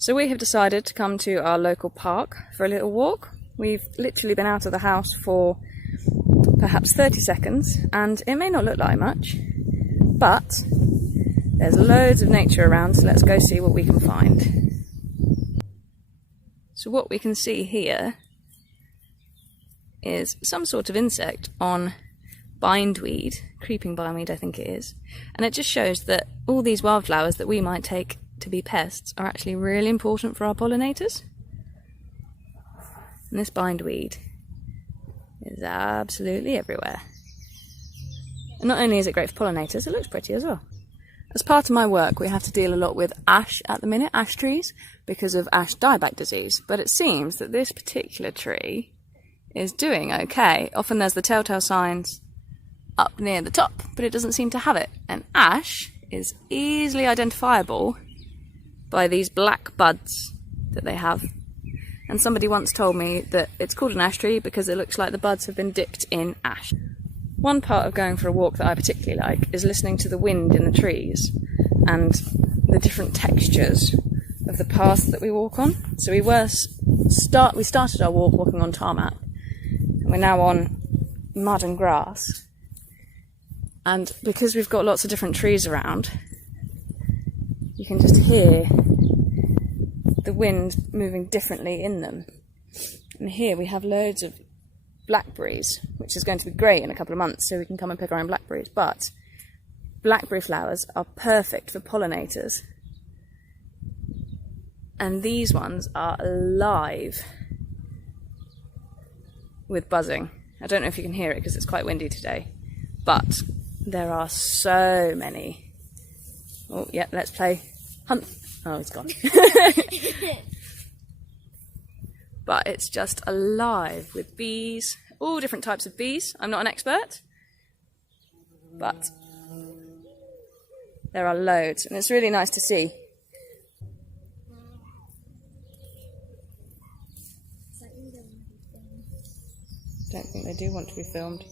So we have decided to come to our local park for a little walk. We've literally been out of the house for perhaps 30 seconds, and it may not look like much, but there's loads of nature around, so let's go see what we can find. So what we can see here is some sort of insect on bindweed, creeping bindweed I think it is, and it just shows that all these wildflowers that we might take to be pests are actually really important for our pollinators. And this bindweed is absolutely everywhere. And not only is it great for pollinators, it looks pretty as well. As part of my work, we have to deal a lot with ash at the minute, ash trees, because of ash dieback disease. But it seems that this particular tree is doing okay. Often there's the telltale signs up near the top, but it doesn't seem to have it. And ash is easily identifiable by these black buds that they have. And somebody once told me that it's called an ash tree because it looks like the buds have been dipped in ash. One part of going for a walk that I particularly like is listening to the wind in the trees and the different textures of the paths that we walk on. So we started our walk walking on tarmac, and we're now on mud and grass. And because we've got lots of different trees around, you can just hear the wind moving differently in them. And here we have loads of blackberries, which is going to be great in a couple of months, so we can come and pick our own blackberries. But blackberry flowers are perfect for pollinators. And these ones are alive with buzzing. I don't know if you can hear it because it's quite windy today, but there are so many. Oh, yeah, let's play hunt. Oh, it's gone. But it's just alive with bees, all different types of bees. I'm not an expert, but there are loads, and it's really nice to see. Don't think they do want to be filmed.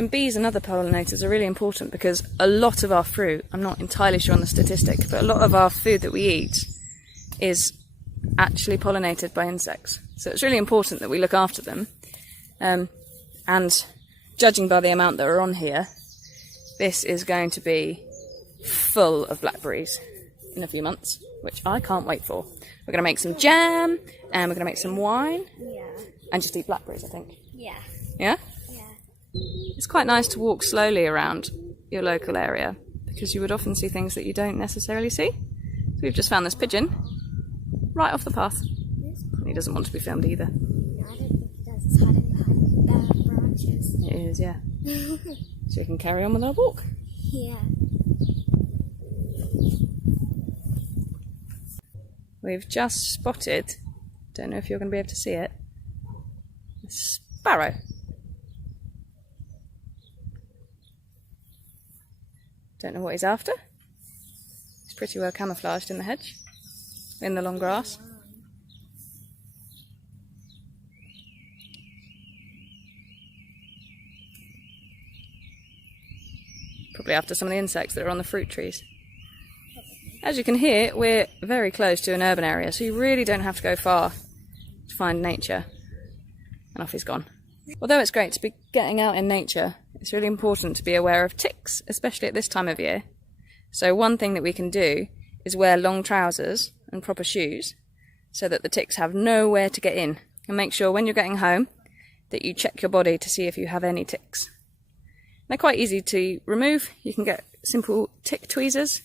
And bees and other pollinators are really important because a lot of our fruit, I'm not entirely sure on the statistic, but a lot of our food that we eat is actually pollinated by insects. So it's really important that we look after them. And judging by the amount that are on here, this is going to be full of blackberries in a few months, which I can't wait for. We're going to make some jam, and we're going to make some wine. Yeah. And just eat blackberries, I think. Yeah. Yeah? Yeah. It's quite nice to walk slowly around your local area because you would often see things that you don't necessarily see. So we've just found this pigeon right off the path. He doesn't want to be filmed either. No, I don't think he does. It's hiding behind branches. It is, yeah. So we can carry on with our walk. Yeah. We've just spotted, don't know if you're going to be able to see it, a sparrow. Don't know what he's after. He's pretty well camouflaged in the hedge, in the long grass. Probably after some of the insects that are on the fruit trees. As you can hear, we're very close to an urban area, so you really don't have to go far to find nature. And off he's gone. Although it's great to be getting out in nature, it's really important to be aware of ticks, especially at this time of year. So one thing that we can do is wear long trousers and proper shoes so that the ticks have nowhere to get in. And make sure when you're getting home that you check your body to see if you have any ticks. They're quite easy to remove. You can get simple tick tweezers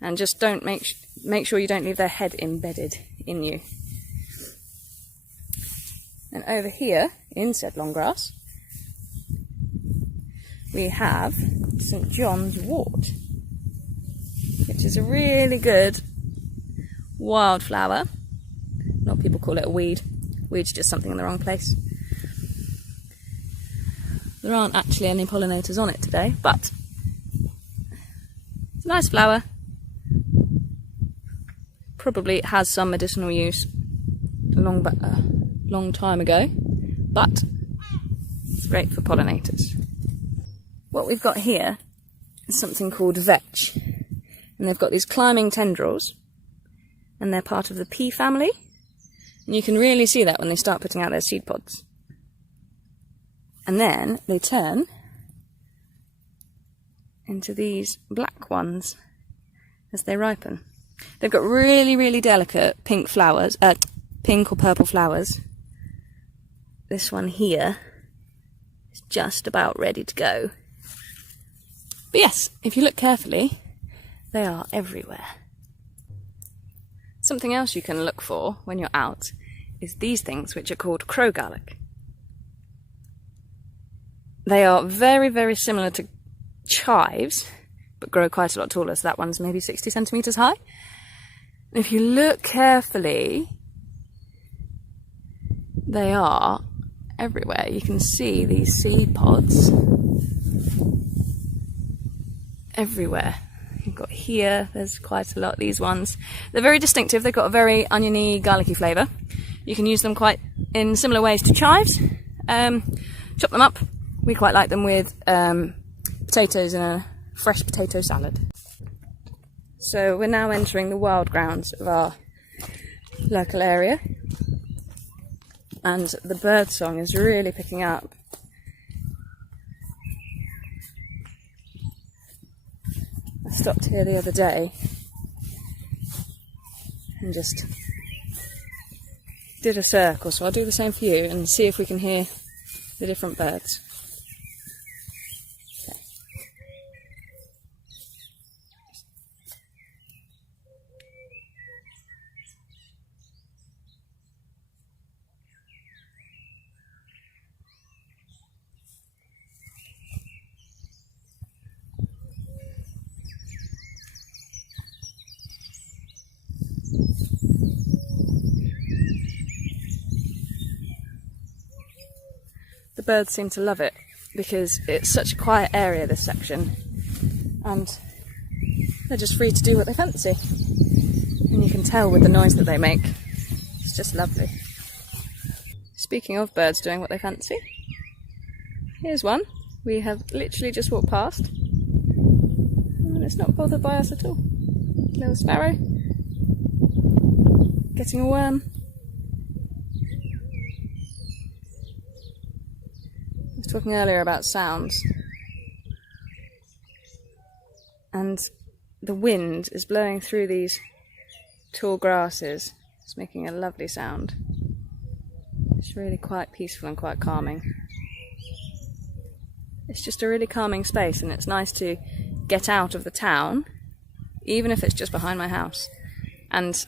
and just don't make sure you don't leave their head embedded in you. And over here, in said long grass, we have St. John's wort, which is a really good wildflower. A lot of people call it a weed. Weed's just something in the wrong place. There aren't actually any pollinators on it today, but it's a nice flower. Probably has some medicinal use a long time ago, but It's great for pollinators. What we've got here is something called vetch. And they've got these climbing tendrils, and they're part of the pea family. And you can really see that when they start putting out their seed pods. And then they turn into these black ones as they ripen. They've got really, really delicate pink flowers, pink or purple flowers. This one here is just about ready to go. But yes, if you look carefully, they are everywhere. Something else you can look for when you're out is these things, which are called crow garlic. They are very, very similar to chives, but grow quite a lot taller, so that one's maybe 60 centimetres high. And if you look carefully, they are everywhere. You can see these seed pods everywhere. You've got here, there's quite a lot, these ones. They're very distinctive, they've got a very oniony, garlicky flavour. You can use them quite in similar ways to chives. Chop them up. We quite like them with potatoes in a fresh potato salad. So we're now entering the wild grounds of our local area. And the bird song is really picking up. I stopped here the other day and just did a circle, so I'll do the same for you and see if we can hear the different birds. Okay. The birds seem to love it because it's such a quiet area, this section, and they're just free to do what they fancy. And you can tell with the noise that they make. It's just lovely. Speaking of birds doing what they fancy, here's one we have literally just walked past, and it's not bothered by us at all. Little sparrow getting a worm. I was talking earlier about sounds, and the wind is blowing through these tall grasses. It's making a lovely sound. It's really quite peaceful and quite calming. It's just a really calming space, and it's nice to get out of the town, even if it's just behind my house, and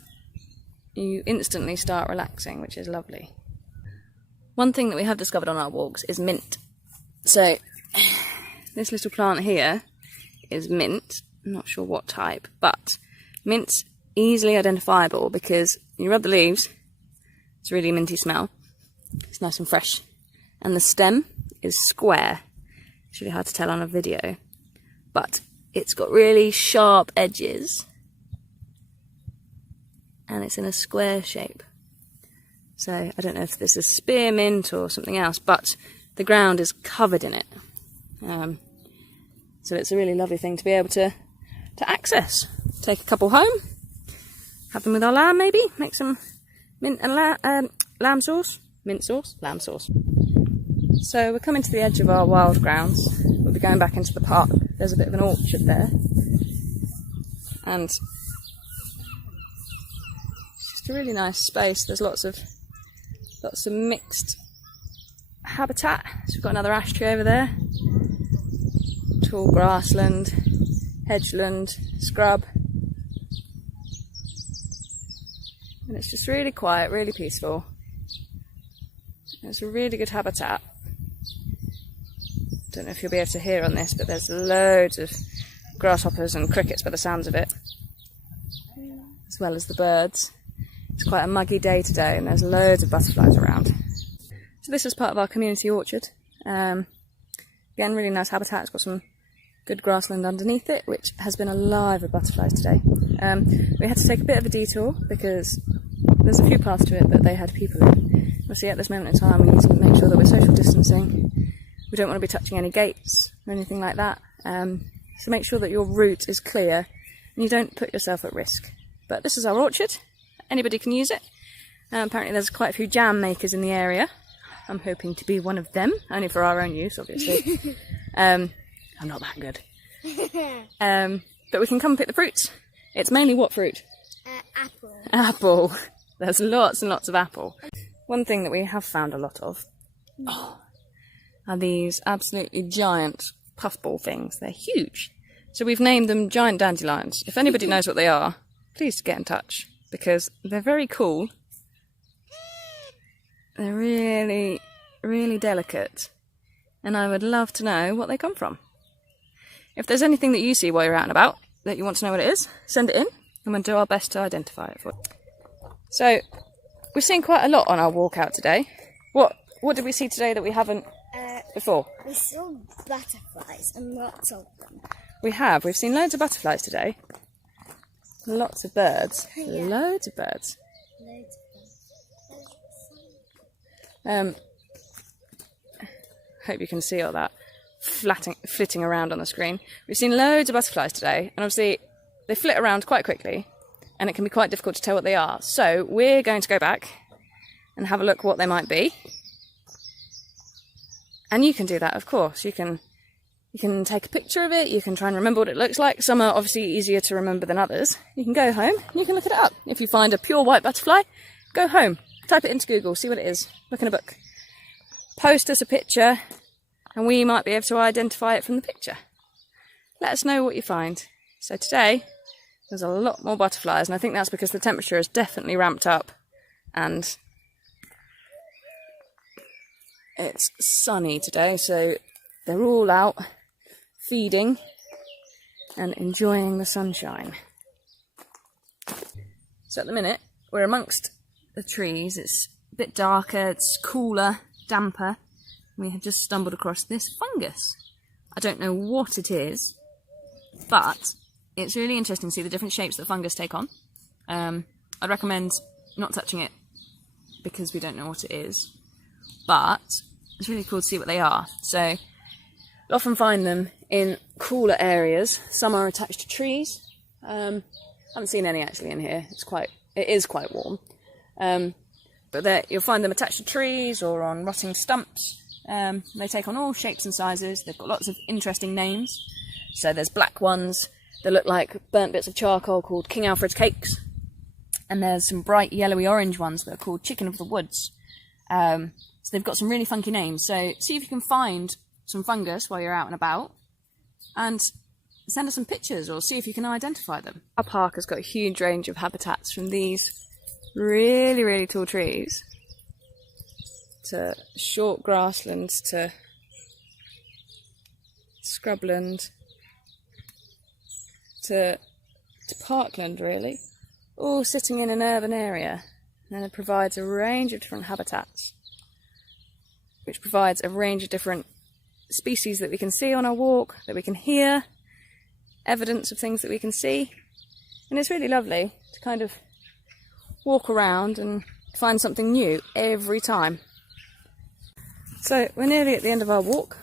you instantly start relaxing, which is lovely. One thing that we have discovered on our walks is mint. So this little plant here is mint. I'm not sure what type, but mint's easily identifiable because you rub the leaves, it's a really minty smell. It's nice and fresh. And the stem is square. It's really hard to tell on a video, but it's got really sharp edges and it's in a square shape. So I don't know if this is spearmint or something else, but the ground is covered in it. So it's a really lovely thing to be able to access. Take a couple home, have them with our lamb maybe, make some mint and lamb sauce, mint sauce, lamb sauce. So we're coming to the edge of our wild grounds. We'll be going back into the park. There's a bit of an orchard there. And it's just a really nice space. There's lots of mixed habitat. So we've got another ash tree over there. Tall grassland, hedgeland, scrub. And it's just really quiet, really peaceful. It's a really good habitat. Don't know if you'll be able to hear on this, but there's loads of grasshoppers and crickets by the sounds of it, as well as the birds. It's quite a muggy day today and there's loads of butterflies around. So this is part of our community orchard. Again, really nice habitat. It's got some good grassland underneath it, which has been alive with butterflies today. We had to take a bit of a detour because there's a few paths to it that they had people in. Obviously at this moment in time we need to make sure that we're social distancing. We don't want to be touching any gates or anything like that. So make sure that your route is clear and you don't put yourself at risk. But this is our orchard. Anybody can use it. Apparently there's quite a few jam makers in the area. I'm hoping to be one of them, only for our own use, obviously. I'm not that good. But we can come and pick the fruits. It's mainly what fruit? Apple. Apple. There's lots and lots of apple. One thing that we have found a lot of are these absolutely giant puffball things. They're huge. So we've named them giant dandelions. If anybody knows what they are, please get in touch, because they're very cool. They're really, really delicate. And I would love to know what they come from. If there's anything that you see while you're out and about that you want to know what it is, send it in and we'll do our best to identify it for you. So, we've seen quite a lot on our walk out today. What did we see today that we haven't before? We saw butterflies and lots of them. We've seen loads of butterflies today. Lots of birds. Yeah. Loads of birds. Loads of them. Hope you can see all that flitting around on the screen. We've seen loads of butterflies today, and obviously they flit around quite quickly and it can be quite difficult to tell what they are. So we're going to go back and have a look what they might be. And you can do that, of course. You can take a picture of it, you can try and remember what it looks like. Some are obviously easier to remember than others. You can go home and you can look it up. If you find a pure white butterfly, go home, type it into Google, see what it is, look in a book. Post us a picture and we might be able to identify it from the picture. Let us know what you find. So today, there's a lot more butterflies, and I think that's because the temperature has definitely ramped up and it's sunny today, so they're all out feeding and enjoying the sunshine. So at the minute, we're amongst the trees. It's a bit darker, it's cooler, damper. We have just stumbled across this fungus. I don't know what it is, but it's really interesting to see the different shapes that fungus take on. I'd recommend not touching it because we don't know what it is, but it's really cool to see what they are. So you'll often find them in cooler areas. Some are attached to trees. I haven't seen any actually in here. It is quite warm. But you'll find them attached to trees or on rotting stumps. They take on all shapes and sizes. They've got lots of interesting names. So there's black ones that look like burnt bits of charcoal called King Alfred's cakes. And there's some bright yellowy orange ones that are called Chicken of the Woods. So they've got some really funky names. So see if you can find some fungus while you're out and about and send us some pictures or see if you can identify them. Our park has got a huge range of habitats, from these really, really tall trees to short grasslands to scrubland to parkland, really, all sitting in an urban area. And it provides a range of different habitats, which provides a range of different species that we can see on our walk, that we can hear, evidence of things that we can see. And it's really lovely to kind of walk around and find something new every time. So we're nearly at the end of our walk,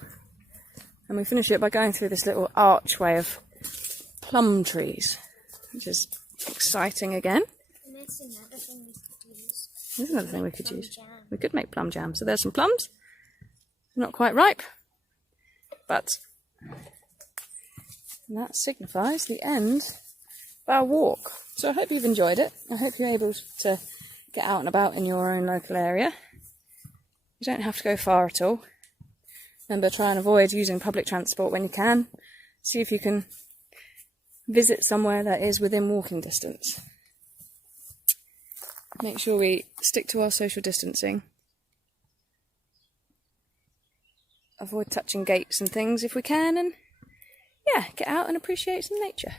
and we finish it by going through this little archway of plum trees, which is exciting again. And that's another thing we could use. There's another thing we could use. Jam. We could make plum jam. So there's some plums. Not quite ripe, but that signifies the end of our walk. So I hope you've enjoyed it. I hope you're able to get out and about in your own local area. You don't have to go far at all. Remember, try and avoid using public transport when you can. See if you can visit somewhere that is within walking distance. Make sure we stick to our social distancing. Avoid touching gates and things if we can, and yeah, get out and appreciate some nature.